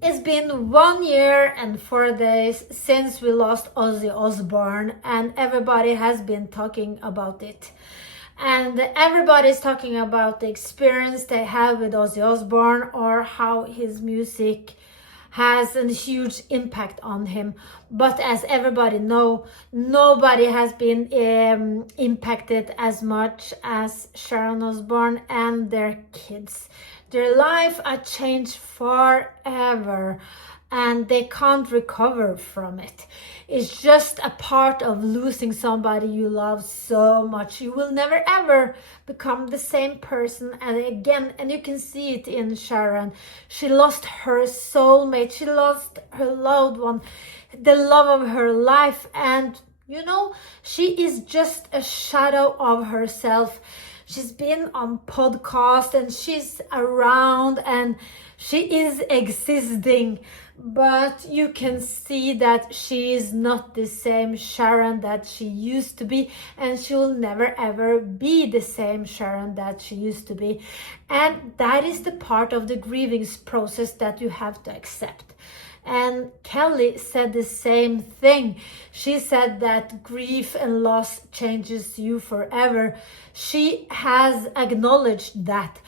It's been 1 year and 4 days since we lost Ozzy Osbourne, and everybody has been talking about it. And everybody's talking about the experience they have with Ozzy Osbourne, or how his music has a huge impact on him. But as everybody know, nobody has been impacted as much as Sharon Osbourne and their kids. Their life are changed forever, and they can't recover from it. It's just a part of losing somebody you love so much. You will never ever become the same person and again. And you can see it in Sharon. She lost her soulmate. She lost her loved one, the love of her life. And you know, she is just a shadow of herself. She's been on podcast and she's around and she is existing, but you can see that she is not the same Sharon that she used to be, and she will never ever be the same Sharon that she used to be. And that is the part of the grieving process that you have to accept. And Kelly said the same thing. She said that grief and loss changes you forever. She has acknowledged that.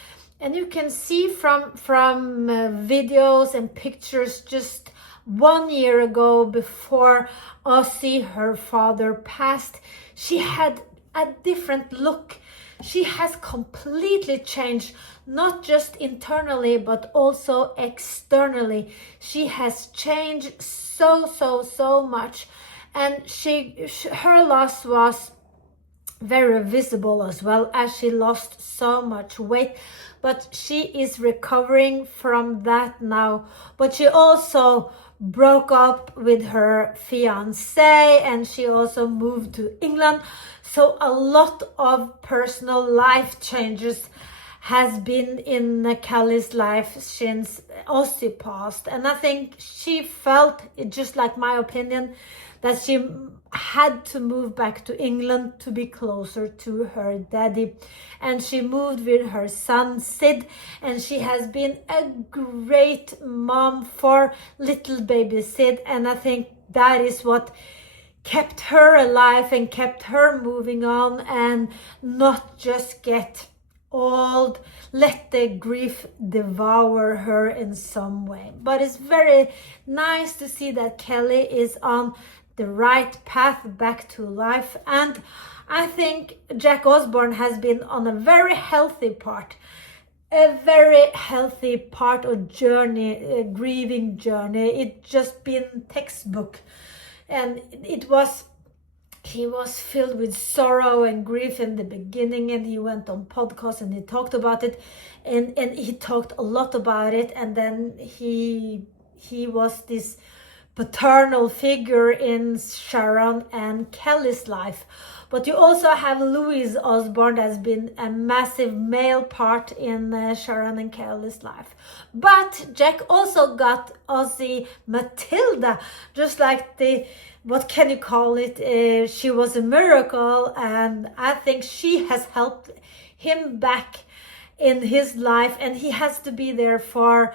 And you can see from videos and pictures just 1 year ago, before Ozzy, her father, passed, she had a different look. She has completely changed, not just internally, but also externally. She has changed so much. And her loss was very visible as well, as she lost so much weight, but she is recovering from that now. But she also broke up with her fiance, and she also moved to England. So a lot of personal life changes has been in Kelly's life since Ozzy passed. And I think she felt, just like my opinion, that she had to move back to England to be closer to her daddy. And she moved with her son Sid, and she has been a great mom for little baby Sid. And I think that is what kept her alive and kept her moving on, and not just get old, let the grief devour her in some way. But it's very nice to see that Kelly is on the right path back to life. And I think Jack Osbourne has been on a very healthy part, of journey, a grieving journey. It just been textbook, and he was filled with sorrow and grief in the beginning, and he went on podcast and he talked about it, and he talked a lot about it. And then he was this paternal figure in Sharon and Kelly's life. But you also have Louis Osbourne, that's been a massive male part in Sharon and Kelly's life. But Jack also got Ozzy Matilda, just like what can you call it? She was a miracle, and I think she has helped him back in his life, and he has to be there for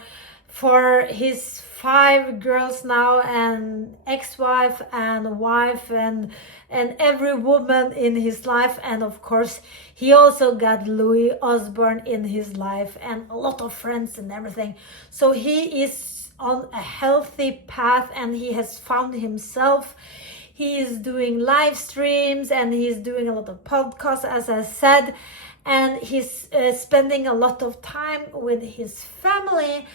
his 5 girls now, and ex-wife and wife, and every woman in his life. And of course he also got Louis Osbourne in his life, and a lot of friends and everything. So he is on a healthy path, and he has found himself. He is doing live streams, and he's doing a lot of podcasts, as I said, and he's spending a lot of time with his family.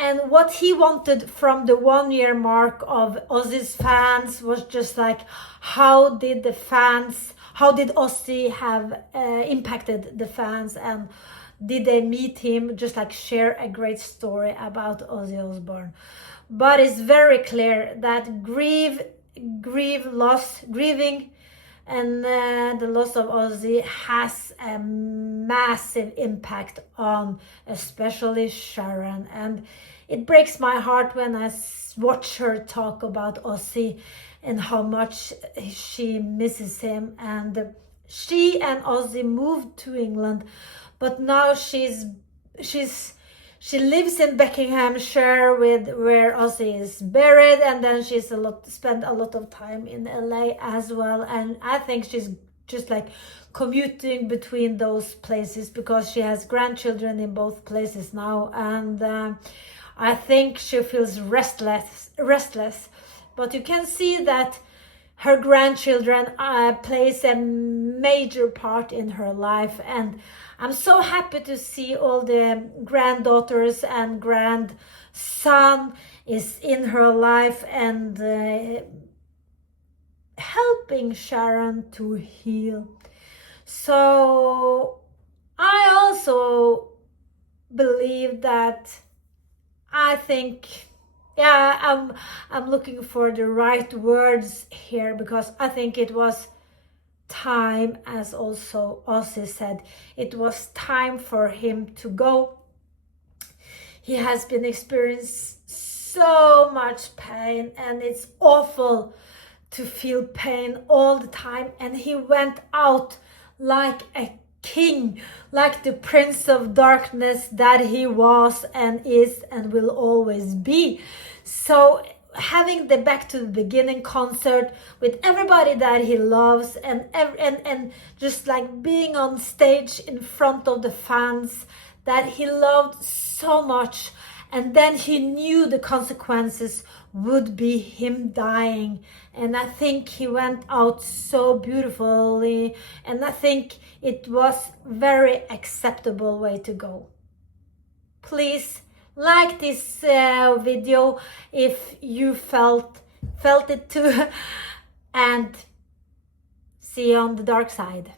And what he wanted from the 1 year mark of Ozzy's fans was just like, how did Ozzy have impacted the fans, and did they meet him, just like share a great story about Ozzy Osbourne. But it's very clear that grieving and the loss of Ozzy has a massive impact on especially Sharon. And it breaks my heart when I watch her talk about Ozzy and how much she misses him. And she and Ozzy moved to England, but now she's she lives in Buckinghamshire with where Ozzy is buried, and then she's spent a lot of time in LA as well. And I think she's just like commuting between those places because she has grandchildren in both places now, and I think she feels restless. But you can see that her grandchildren plays a major part in her life, and I'm so happy to see all the granddaughters and grandson is in her life and helping Sharon to heal. So I also believe that, I think, yeah, I'm looking for the right words here, because I think it was time, as also Ozzy said, it was time for him to go. He has been experiencing so much pain, and it's awful to feel pain all the time, and he went out like a king, like the Prince of Darkness that he was and is and will always be. So having the Back to the Beginning concert with everybody that he loves, and just like being on stage in front of the fans that he loved so much, and then he knew the consequences would be him dying, and I think he went out so beautifully, and I think it was very acceptable way to go. Please like this video if you felt it too, and see you on the dark side.